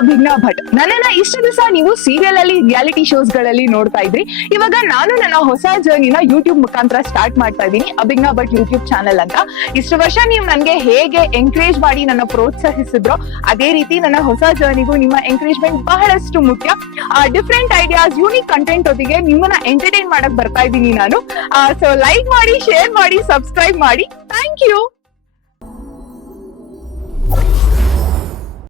ಅಭಿಜ್ಞಾ ಭಟ್. ನನ್ನನ್ನ ಇಷ್ಟು ದಿವಸ ನೀವು ಸೀರಿಯಲ್ ಅಲ್ಲಿ, ರಿಯಾಲಿಟಿ ಶೋಸ್ ಗಳಲ್ಲಿ ನೋಡ್ತಾ ಇದ್ರಿ. ಇವಾಗ ನಾನು ನನ್ನ ಹೊಸ ಜರ್ನಿನ ಯೂಟ್ಯೂಬ್ ಮುಖಾಂತರ ಸ್ಟಾರ್ಟ್ ಮಾಡ್ತಾ ಇದ್ದೀನಿ, ಅಭಿಜ್ಞಾ ಭಟ್ ಯೂಟ್ಯೂಬ್ ಚಾನಲ್ ಅಂತ. ಇಷ್ಟು ವರ್ಷ ನೀವು ನನ್ಗೆ ಹೇಗೆ ಎಂಕರೇಜ್ ಮಾಡಿ ನನ್ನ ಪ್ರೋತ್ಸಾಹಿಸಿದ್ರೋ ಅದೇ ರೀತಿ ನನ್ನ ಹೊಸ ಜರ್ನಿಗೂ ನಿಮ್ಮ ಎಂಕರೇಜ್ಮೆಂಟ್ ಬಹಳಷ್ಟು ಮುಖ್ಯ. ಡಿಫ್ರೆಂಟ್ ಐಡಿಯಾಸ್, ಯೂನಿಕ್ ಕಂಟೆಂಟ್ ಒಟ್ಟಿಗೆ ನಿಮ್ಮನ್ನ ಎಂಟರ್ಟೈನ್ ಮಾಡಕ್ ಬರ್ತಾ ಇದ್ದೀನಿ ನಾನು. ಸೊ ಲೈಕ್ ಮಾಡಿ, ಶೇರ್ ಮಾಡಿ, ಸಬ್ಸ್ಕ್ರೈಬ್ ಮಾಡಿ. Thank you.